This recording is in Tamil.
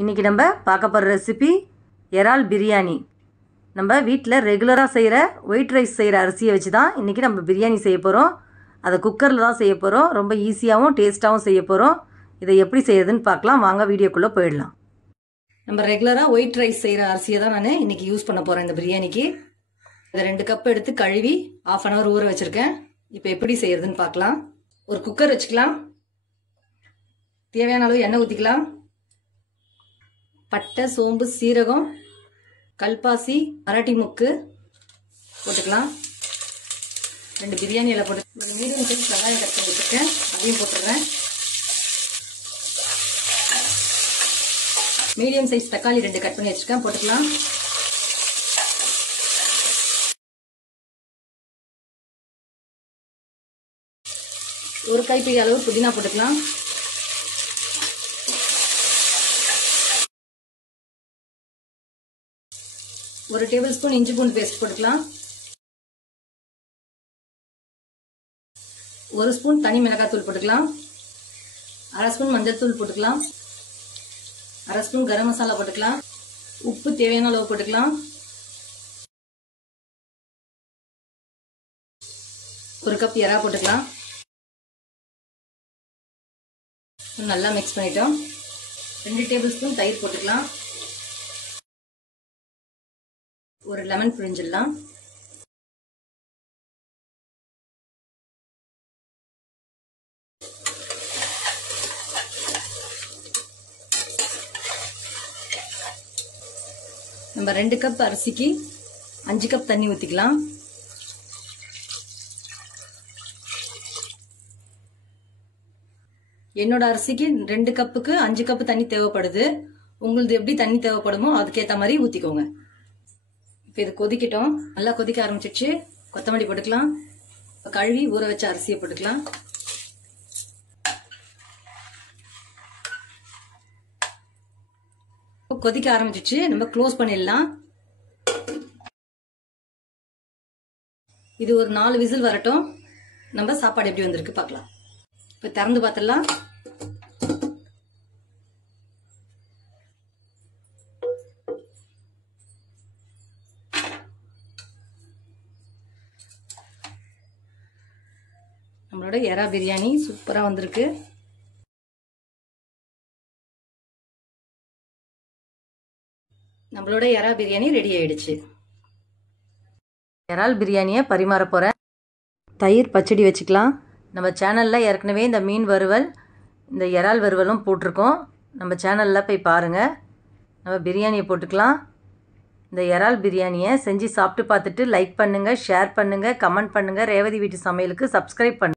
இன்றைக்கி நம்ம பார்க்க போகிற ரெசிபி இறால் பிரியாணி. நம்ம வீட்டில் ரெகுலராக செய்கிற ஒயிட் ரைஸ் செய்கிற அரிசியை வச்சு தான் இன்றைக்கி நம்ம பிரியாணி செய்ய போகிறோம். அதை குக்கரில் தான் செய்ய போகிறோம். ரொம்ப ஈஸியாகவும் டேஸ்ட்டாகவும் செய்ய போகிறோம். இதை எப்படி செய்யறதுன்னு பார்க்கலாம். வாங்க வீடியோக்குள்ளே போயிடலாம். நம்ம ரெகுலராக ஒயிட் ரைஸ் செய்கிற அரிசியை தான் நான் இன்றைக்கி யூஸ் பண்ண போகிறேன் இந்த பிரியாணிக்கு. இதை 2 கப் எடுத்து கழுவி 1/2 hour ஊற வச்சுருக்கேன். இப்போ எப்படி செய்யறதுன்னு பார்க்கலாம். ஒரு குக்கர் வச்சுக்கலாம். தேவையான அளவு எண்ணெய் ஊற்றிக்கலாம். பட்டை, சோம்பு, சீரகம், கல்பாசி, மராட்டி முக்கு போட்டுக்கலாம். 2 பிரியாணி இலை போட்டு ஒரு மீடியம் சைஸ் வெங்காயம் கட் பண்ணி வச்சுருக்கேன். அதையும் போட்டுடுறேன். மீடியம் சைஸ் தக்காளி 2 கட் பண்ணி வச்சுருக்கேன், போட்டுக்கலாம். ஒரு கைப்பிடி அளவு புதினா போட்டுக்கலாம். ஒரு டேபிள் ஸ்பூன் இஞ்சி பூண்டு பேஸ்ட் போட்டுக்கலாம். 1 ஸ்பூன் தனி மிளகாய் தூள் போட்டுக்கலாம். 1/2 ஸ்பூன் மஞ்சள் தூள் போட்டுக்கலாம். 1/2 ஸ்பூன் கரம் மசாலா போட்டுக்கலாம். உப்பு தேவையான அளவு போட்டுக்கலாம். 1 கப் எறா போட்டுக்கலாம். நல்லா மிக்ஸ் பண்ணிட்டோம். 2 டேபிள் ஸ்பூன் தயிர் போட்டுக்கலாம். ஒரு லெமன் புழிஞ்சிடலாம். நம்ம 2 கப் அரிசிக்கு 5 கப் தண்ணி ஊற்றிக்கலாம். என்னோட அரிசிக்கு 2 கப்புக்கு 5 கப்பு தண்ணி தேவைப்படுது. உங்களுக்கு எப்படி தண்ணி தேவைப்படுமோ அதுக்கேற்ற மாதிரி ஊற்றிக்கோங்க. இப்போ இது கொதிக்கட்டும். நல்லா கொதிக்க ஆரம்பிச்சிடுச்சு. கொத்தமல்லி போட்டுக்கலாம். கழுவி ஊற வச்ச அரிசியை போட்டுக்கலாம். கொதிக்க ஆரம்பிச்சிடுச்சு. நம்ம க்ளோஸ் பண்ணிடலாம். இது ஒரு 4 விசில் வரட்டும். நம்ம சாப்பாடு எப்படி வந்திருக்கு பார்க்கலாம். இப்போ திறந்து பார்த்துடலாம். நம்மளோட எறா பிரியாணி சூப்பரா வந்திருக்கு. நம்மளோட எறா பிரியாணி ரெடி ஆயிடுச்சு. இறால் பிரியாணியை பரிமாற போறேன். தயிர் பச்சடி வச்சுக்கலாம். நம்ம சேனல்ல ஏற்கனவே இந்த மீன் வறுவல், இந்த இறால் வறுவலும் போட்டிருக்கோம். நம்ம சேனல்ல போய் பாருங்க. நம்ம பிரியாணியை போட்டுக்கலாம். இந்த இறால் பிரியாணியை செஞ்சு சாப்பிட்டு பார்த்துட்டு லைக் பண்ணுங்க, ஷேர் பண்ணுங்க, கமெண்ட் பண்ணுங்க. ரேவதி வீட்டு சமையலுக்கு சப்ஸ்கிரைப் பண்ணுங்க.